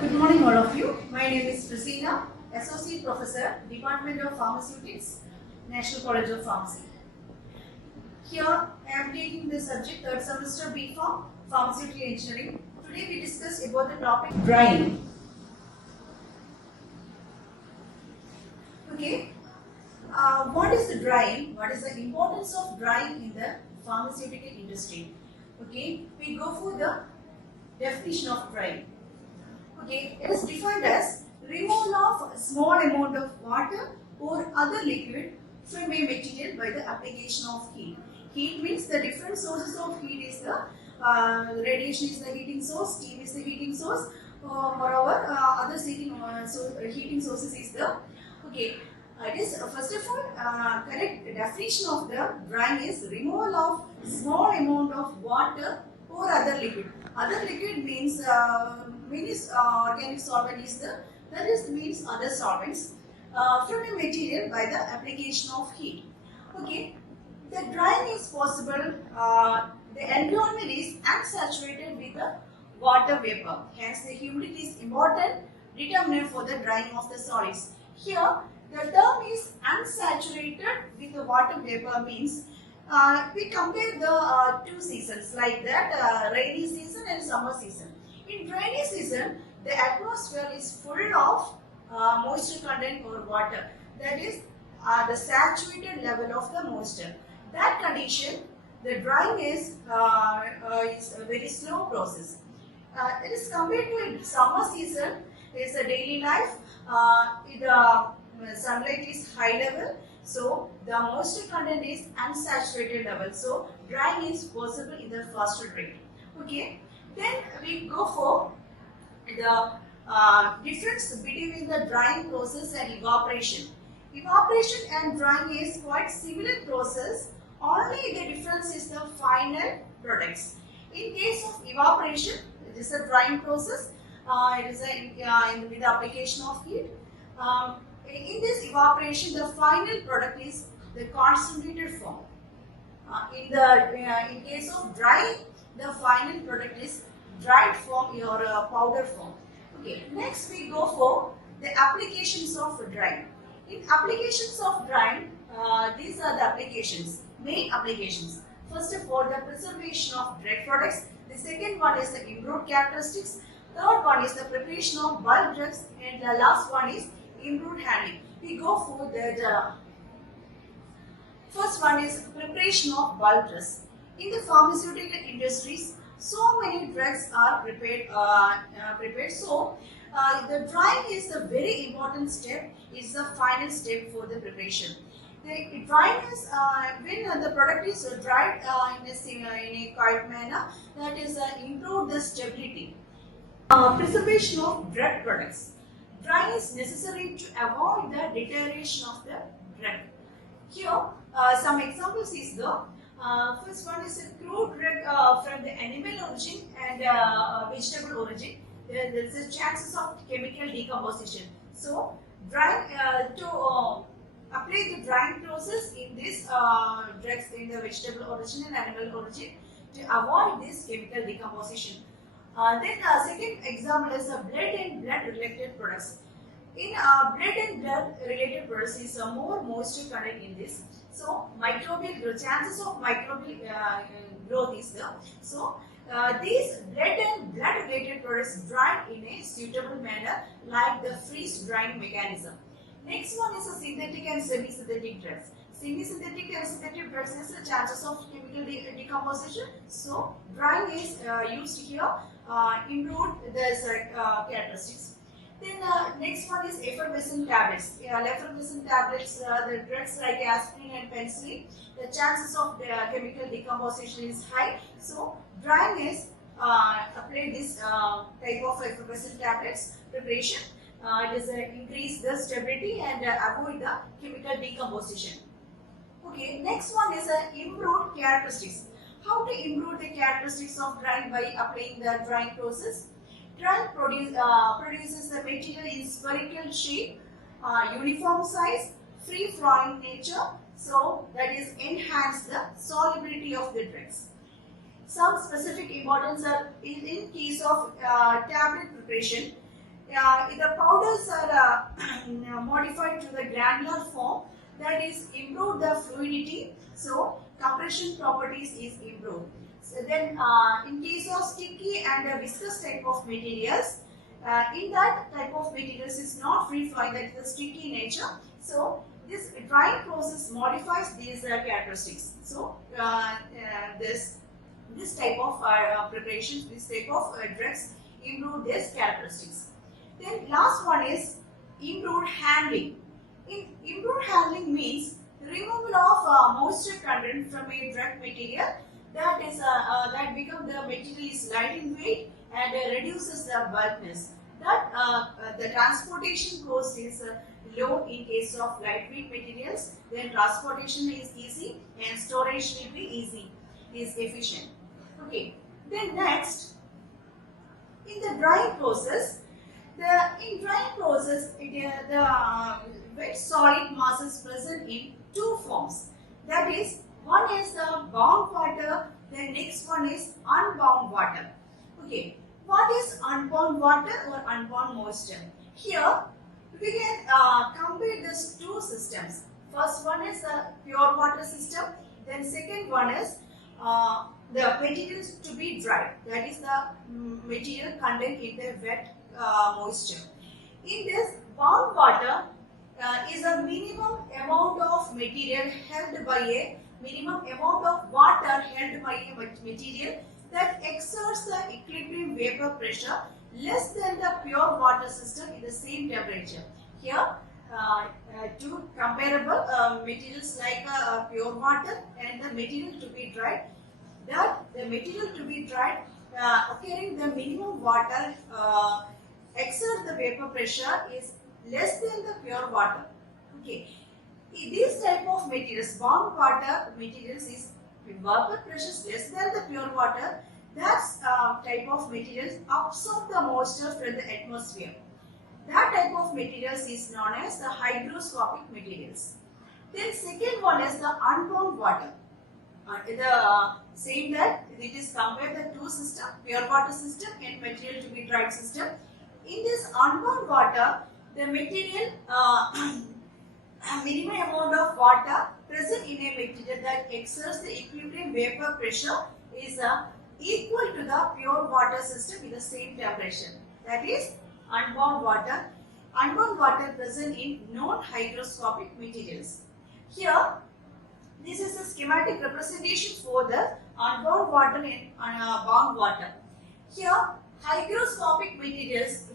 Good morning, all of you. My name is Priscilla, Associate Professor, Department of Pharmaceutics, National College of Pharmacy. Here, I am taking the subject third semester B Pharm, Pharmaceutical Engineering. Today, we discuss about the topic drying. Okay, what is the drying? What is the importance of drying in the pharmaceutical industry? Okay, we go for the definition of drying. Okay, it is defined as removal of a small amount of water or other liquid from a material by the application of heat. Heat means the different sources of heat is the radiation is the heating source, steam is the heating source. Moreover, other heating sources is the okay. It is first of all correct definition of the drying is removal of small amount of water or other liquid. Other liquid means organic solvent is the means other solvents from a material by the application of heat. Okay, the drying is possible. The environment is unsaturated with the water vapor. Hence, the humidity is important determinant for the drying of the solids. Here, the term is unsaturated with the water vapor means we compare the two seasons like that, rainy season and summer season. In rainy season, the atmosphere is full of moisture content or water. That is the saturated level of the moisture. That condition, the drying is a very slow process. It is compared to summer season. It's a daily life. The sunlight is high level, so the moisture content is unsaturated level. So drying is possible in the faster rate. Okay. Then we go for the difference between the drying process and evaporation. Evaporation and drying is quite similar process. Only the difference is the final products. In case of evaporation, it is a drying process. It is with the application of heat. In this evaporation, the final product is the concentrated form. In case of drying, the final product is dried form or powder form. Okay. Next, we go for the applications of drying. In applications of drying, these are the applications, main applications. First of all, the preservation of dried products. The second one is the improved characteristics. Third one is the preparation of bulk drugs, and the last one is improved handling. We go for the first one is preparation of bulk drugs. In the pharmaceutical industries, so many drugs are prepared. So the drying is a very important step. It's the final step for the preparation. The drying is when the product is dried in a quiet manner. That is improve the stability. Preservation of drug products. Drying is necessary to avoid the deterioration of the drug. Here, some examples is the first one is a crude drug from the animal origin and vegetable origin. There is a chances of chemical decomposition. So, drying to apply the drying process in this drugs in the vegetable origin and animal origin to avoid this chemical decomposition. Then second example is blood and blood related products. In blood and blood related products is more moisture content in this. So microbial chances of microbial growth is there. So these blood and blood related products dried in a suitable manner like the freeze drying mechanism. Next one is a synthetic and semi-synthetic drugs. Semi-synthetic and synthetic drugs is the chances of chemical decomposition. So drying is used here, improved the characteristics. Then next one is effervescent tablets. Effervescent tablets, the drugs like aspirin and penicillin, the chances of chemical decomposition is high. So drying is apply this type of effervescent tablets preparation. It is increase the stability and avoid the chemical decomposition. Okay, next one is improved characteristics. How to improve the characteristics of drying by applying the drying process? Drying produces the material in spherical shape, uniform size, free flowing nature, so that is enhance the solubility of the drugs. Some specific importance are in case of tablet preparation. the powders are modified to the granular form, that is improve the fluidity, so compression properties is improved. So then in case of sticky and viscous type of materials, in that type of materials is not free flowing, that is the sticky nature. So this drying process modifies these characteristics. So this type of preparations, this type of drugs improve these characteristics. Then last one is improved handling. Improved handling means removal of moisture content from a drug material, that is that become the material is light in weight and reduces the bulkiness. That the transportation cost is low in case of lightweight materials. Then transportation is easy and storage will be easy, is efficient. Okay. Then next, in the drying process, in drying process, the wet solid mass is present in two forms. That is, one is the bound water, the next one is unbound water. Okay, what is unbound water or unbound moisture? Here, we can compare these two systems. First one is the pure water system, then second one is the materials to be dried, that is the material contained in the wet moisture. In this, bound water is a minimum amount of material held by a minimum amount of water held by a material that exerts the equilibrium vapor pressure less than the pure water system in the same temperature. Here, two comparable materials like pure water and the material to be dried. That the material to be dried occurring the minimum water exert the vapor pressure is less than the pure water. Okay, these type of materials, bound water materials, is vapor pressure is less than the pure water. That type of materials absorb the moisture from the atmosphere. That type of materials is known as the hygroscopic materials. Then second one is the unbound water. Saying that it is compared the two system, pure water system and material to be dried system. In this unbound water, the material minimum amount of water present in a material that exerts the equilibrium vapor pressure is equal to the pure water system in the same temperature. That is unbound water. Unbound water present in non-hygroscopic materials. Here, this is a schematic representation for the unbound water and bound water. Here, hygroscopic materials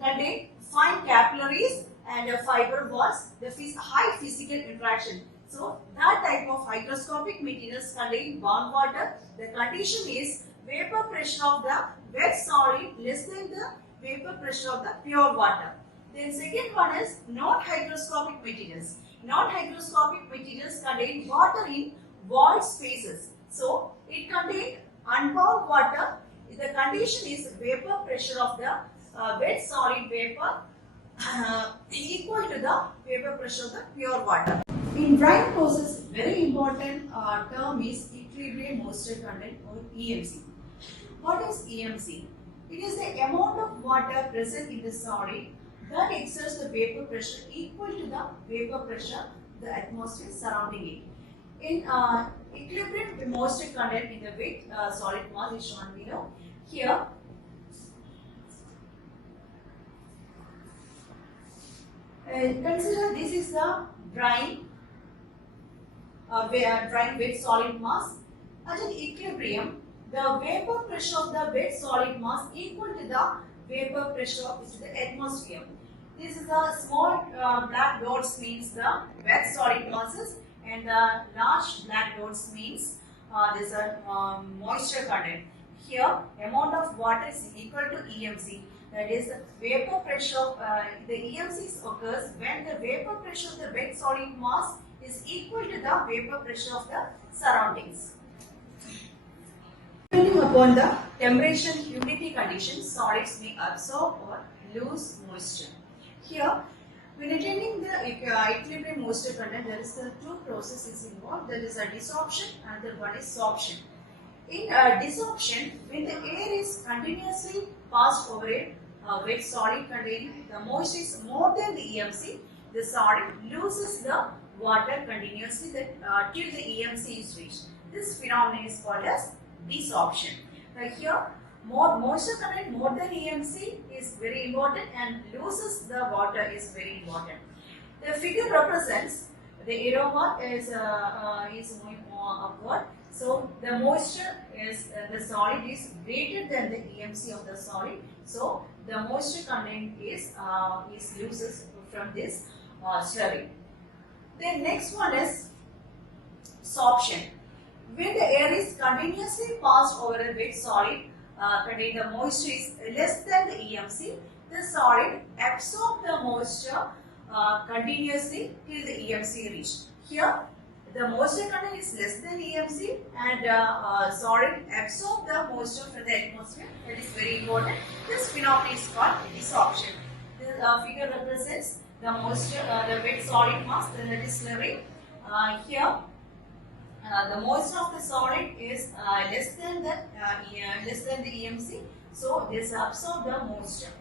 contain fine capillaries and fiber walls, the high physical interaction. So, that type of hygroscopic materials contain bound water. The condition is vapor pressure of the wet solid less than the vapor pressure of the pure water. Then second one is non-hygroscopic materials. Non-hygroscopic materials contain water in void spaces. So, it contains unbound water. The condition is vapor pressure of the wet solid vapor equal to the vapor pressure of the pure water. In drying process, very important term is equilibrium moisture content or EMC. What is EMC? It is the amount of water present in the solid that exerts the vapor pressure equal to the vapor pressure the atmosphere surrounding it. In equilibrium moisture content in the wet solid mass is shown below. Here, consider this is the drying wet solid mass. At an equilibrium, the vapor pressure of the wet solid mass equal to the vapor pressure of the atmosphere. This is the small black dots means the wet solid masses, and the large black dots means this moisture content. Here, amount of water is equal to EMC. That is, vapor pressure. The EMC occurs when the vapor pressure of the wet solid mass is equal to the vapor pressure of the surroundings. Depending upon the temperature and humidity conditions, solids may absorb or lose moisture. Here, when attaining the equilibrium moisture content, there is the two processes involved. There is a desorption and the one is sorption. In desorption, when the air is continuously passed over a wet solid containing the moisture is more than the EMC, the solid loses the water continuously till the EMC is reached. This phenomenon is called as desorption. Now here, more moisture content more than EMC is very important and loses the water is very important. The figure represents the aroma is moving more upward. So the moisture is the solid is greater than the EMC of the solid. So the moisture content is loses from this slurry. The next one is sorption. When the air is continuously passed over a wet solid containing the moisture is less than the EMC, the solid absorbs the moisture continuously till the EMC reached. Here, the moisture content is less than EMC and solid absorb the moisture from the atmosphere. That is very important. This phenomenon is called desorption. The figure represents the moisture, the wet solid mass, that is slurry. Here, the moisture of the solid is less than the EMC, so this absorb the moisture.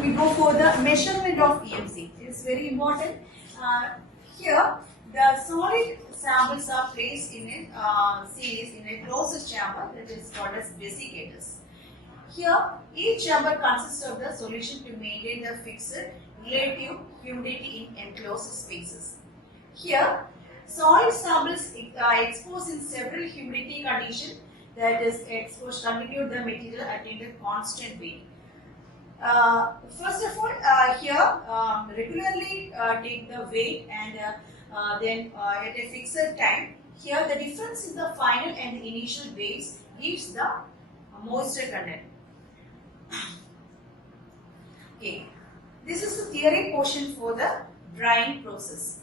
We go for the measurement of EMC. It is very important. Here, the solid samples are placed in a series in a closed chamber that is called as vesicators. Here, each chamber consists of the solution to maintain the fixed relative humidity in enclosed spaces. Here, solid samples exposed in several humidity conditions, that is exposed continue the material at a constant weight. First of all, here regularly take the weight and then at a fixed time. Here the difference in the final and the initial weights gives the moisture content. Okay, this is the theory portion for the drying process.